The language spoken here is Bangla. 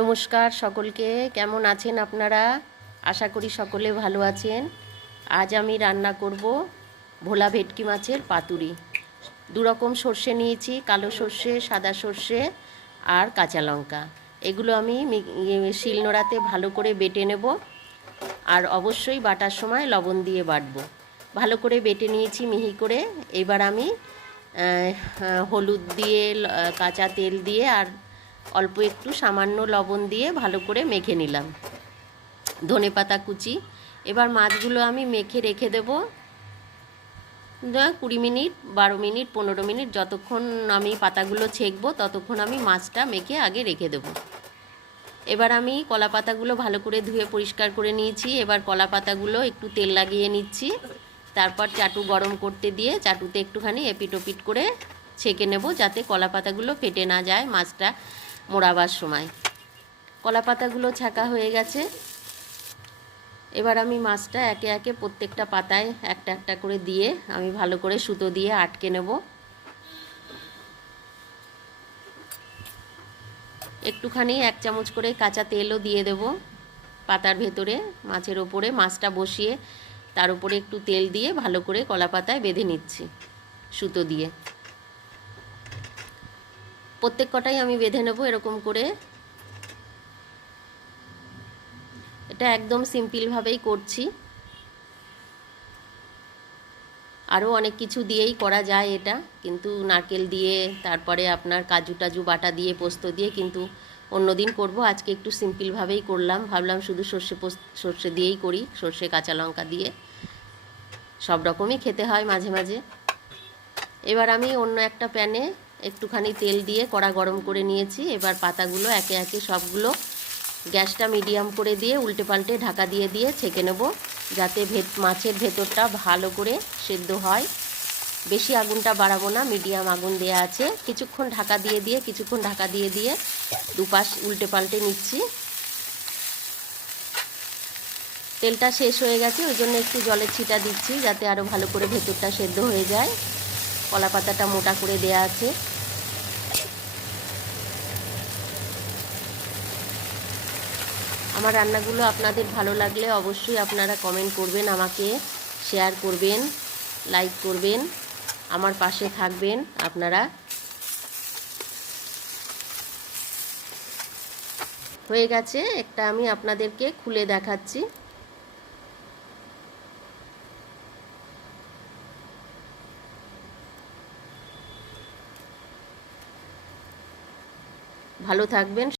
নমস্কার সকলকে, কেমন আছেন আপনারা? আশা করি সকলে ভালো আছেন। আজ আমি রান্না করব ভোলা ভেটকি মাছের পাতুরি। দুরকম সর্ষে নিয়েছি, কালো সর্ষে, সাদা সর্ষে আর কাঁচা লঙ্কা। এগুলো আমি শিলনোড়াতে ভালো করে বেটে নেব, আর অবশ্যই বাটার সময় লবণ দিয়ে বাটবো। ভালো করে বেটে নিয়েছি মিহি করে। এবার আমি হলুদ দিয়ে, কাঁচা তেল দিয়ে আর অল্প একটু সামান্য লবণ দিয়ে ভালো করে মেখে নিলাম, ধনেপাতা কুচি। এবার মাছগুলো আমি মেখে রেখে দেব 20 মিনিট, 12 মিনিট, 15 মিনিট, যতক্ষণ আমি পাতাগুলো ছেঁকবো ততক্ষণ আমি মাছটা মেখে আগে রেখে দেব। এবার আমি কলা পাতাগুলো ভালো করে ধুয়ে পরিষ্কার করে নিয়েছি। এবার কলা পাতাগুলো একটু তেল লাগিয়ে নিচ্ছি, তারপর চাটু গরম করতে দিয়ে চাটুতে একটুখানি এপিট ওপিট করে ছেঁকে নেব, যাতে কলা পাতাগুলো ফেটে না যায় মাছটা মোড়াবার সময়। কলা পাতাগুলো ছাকা হয়ে গেছে। এবার আমি মাছটা একে একে প্রত্যেকটা পাতায় একটা একটা করে দিয়ে আমি ভালো করে সুতো দিয়ে আটকে নেব। একটুখানি 1 চামচ করে কাঁচা তেলও দিয়ে দেব পাতার ভেতরে। মাছের ওপরে মাছটা বসিয়ে তার উপরে একটু তেল দিয়ে ভালো করে কলা পাতায় বেঁধে নিচ্ছি সুতো দিয়ে। প্রত্যেক কটাই আমি বেঁধে নেব এরকম করে। এটা একদম সিম্পলভাবেই করছি, আরও অনেক কিছু দিয়েই করা যায় এটা, কিন্তু নারকেল দিয়ে, তারপরে আপনার কাজু টাজু বাটা দিয়ে, পোস্ত দিয়ে, কিন্তু অন্য দিন করবো। আজকে একটু সিম্পলভাবেই করলাম, ভাবলাম শুধু সর্ষে দিয়েই করি, সর্ষে কাঁচা লঙ্কা দিয়ে। সব রকমই খেতে হয় মাঝে মাঝে। এবার আমি অন্য একটা প্যানে একটুখানি তেল দিয়ে কড়া গরম করে নিয়েছি। এবার পাতাগুলো একে একে সবগুলো গ্যাসটা মিডিয়াম করে দিয়ে উল্টে পাল্টে ঢাকা দিয়ে দিয়ে ছেঁকে নেব, যাতে মাছের ভেতরটা ভালো করে সেদ্ধ হয়। বেশি আগুনটা বাড়াবো না, মিডিয়াম আগুন দেয়া আছে। কিছুক্ষণ ঢাকা দিয়ে দিয়ে দুপাশ উল্টে পাল্টে নিচ্ছি। তেলটা শেষ হয়ে গেছে, ওই জন্য একটু জলের ছিটা দিচ্ছি, যাতে আরও ভালো করে ভেতরটা সেদ্ধ হয়ে যায়। কলা পাতাটা মোটা করে দেয়া আছে। আমার রান্নাগুলো আপনাদের ভালো লাগলে অবশ্যই আপনারা কমেন্ট করবেন, আমাকে শেয়ার করবেন, লাইক করবেন, আমার পাশে থাকবেন আপনারা। হয়ে গেছে, একটা আমি আপনাদেরকে খুলে দেখাচ্ছি। ভালো থাকবেন।